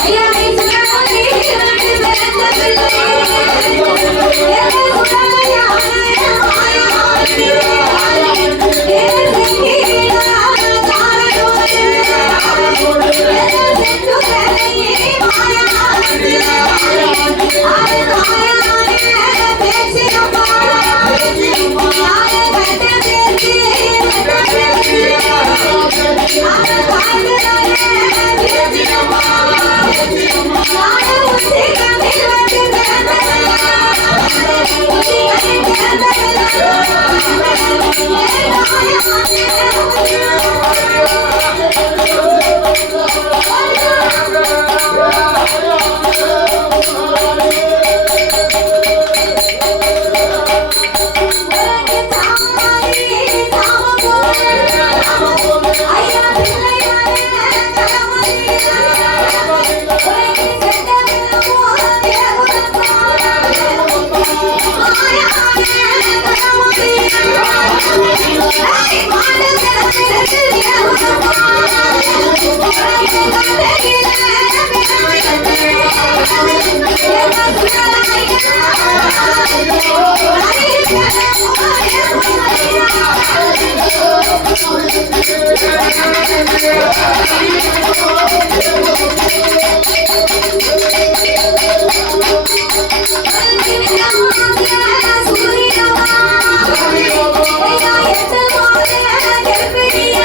ஐயா